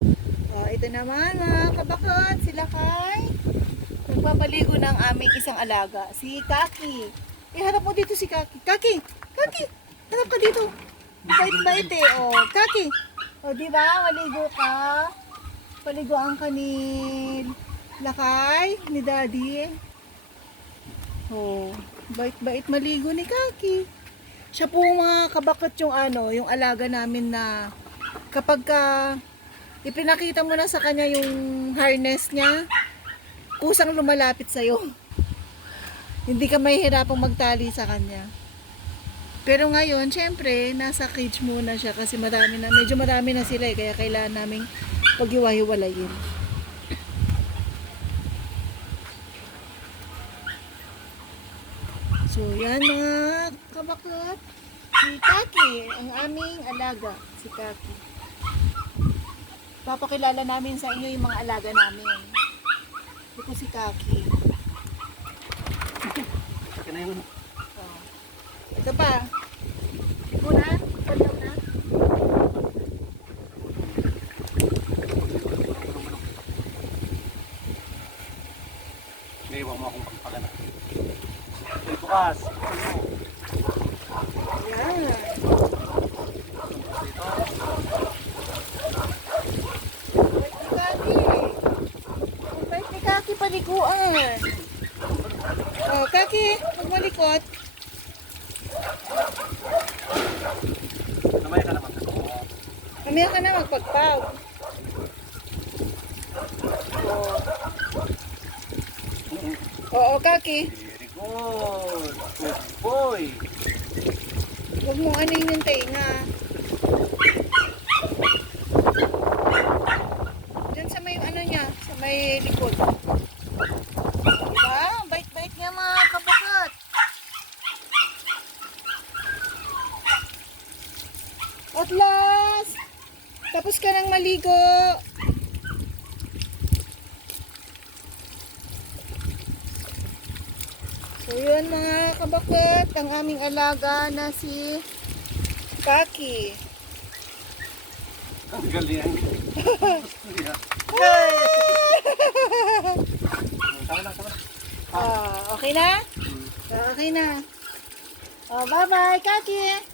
Ito naman mga kabakot, sila kay nagpapaligo ng aming isang alaga, si Kaki. Harap mo dito si Kaki. Kaki! Kaki! Harap ka dito. Bait-bait eh. Oh, Kaki. Oh, di ba? Maligo ka. Paliguan ka ni Lakay, ni Daddy. Oh, bait-bait maligo ni Kaki. Siya po mga kabakot yung yung alaga namin na kapag ipinakita mo na sa kanya yung harness niya, kusang lumalapit sa'yo. Hindi ka mahihirapang magtali sa kanya. Pero ngayon, syempre, nasa cage muna siya kasi medyo marami na sila kaya kailangan naming paghiwa-hiwalayin. So, yan mga kabakot. Si Kaki, ang aming alaga. Si Kaki. Papakilala namin sa inyo yung mga alaga namin. Ito si Kaki. Saka na yun. Oh. Ito pa. Muna? Pagdaw na? May iwan mo akong pagpagana. Ay, bukas. Yan. Bait ni Kaki paliguan. Oh, Kaki, huwag malikot. Namaya ka naman. Mamaya ka na magpagpaw. Oh. Oo, Kaki. Very good. Good boy. Huwag mong anin yung tenga. Diyan sa may niya, sa may likod. Diba? Bait-bait nga mga kabukat. At last, tapos ka nang maligo. So yun mga kabakot, ang aming alaga na si Kaki. Ang galing. Sama lang, sama lang. Okay na? Okay na. Bye-bye, Kaki.